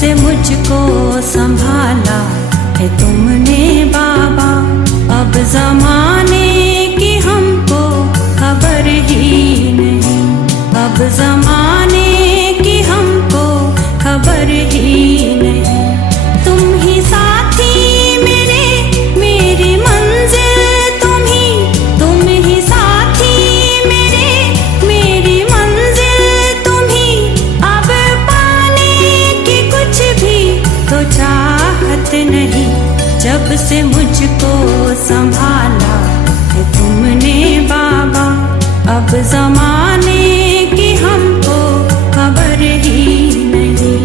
से मुझको संभाला है तुमने बाबा। अब जमाने की हमको खबर ही नहीं, अब जमाने की हमको खबर ही नहीं। तुम ही साथी मेरे, मेरी मंजिल तुम ही साथी मेरे, मेरी मंजिल तुम ही। अब पाने की कुछ भी तो चाहत नहीं, जब से मुझको संभाला है तुमने बाबा। अब जमाने की हमको खबर ही नहीं।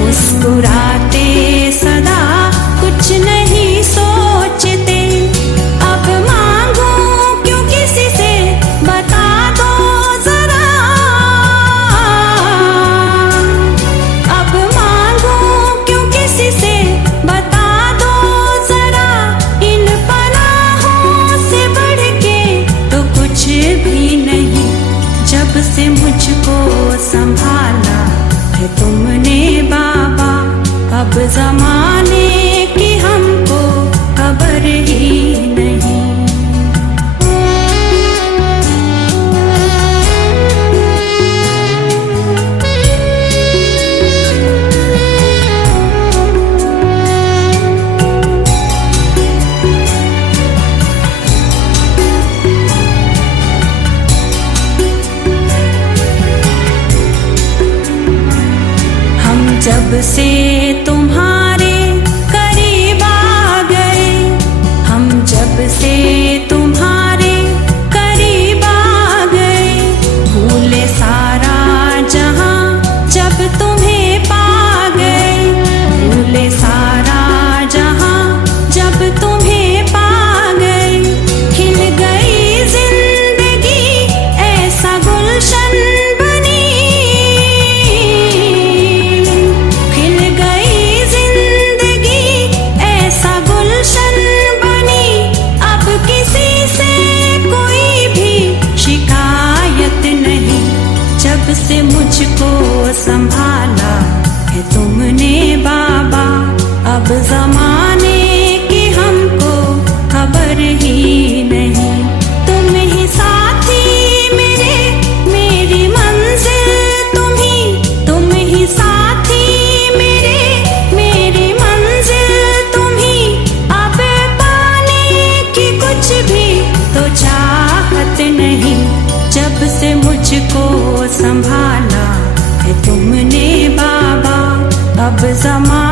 मुस्कुराते सदा कुछ नहीं सोचते। अब मांगू क्यों किसी से बता दो जरा, अब मांगू क्यों किसी से बता दो जरा। इन पनाहों से बढ़ के तो कुछ भी नहीं, जब से मुझको संभाला है तुमने बाबा। अब जमाने की हमको खबर ही नहीं। जब से तुम्हारे करीब आ गए, हम जब से तुम्हारे करीब आ गए। भूले सारा जहां जब तुम्हें पा गए, भूले सारा जहां जब तुम्हें पा गए। खिल गई जिंदगी ऐसा गुलशन बनी, से मुझको संभाला है तुमने बाबा। अब जमाने की हमको खबर ही नहीं। तुम ही साथी मेरे, मेरी मंजिल तुम ही साथी मेरे, मेरी मंजिल तुम ही। अब पाने की कुछ भी तो चाहत नहीं, जब से मुझको संभाला है तुमने बाबा। अब जमा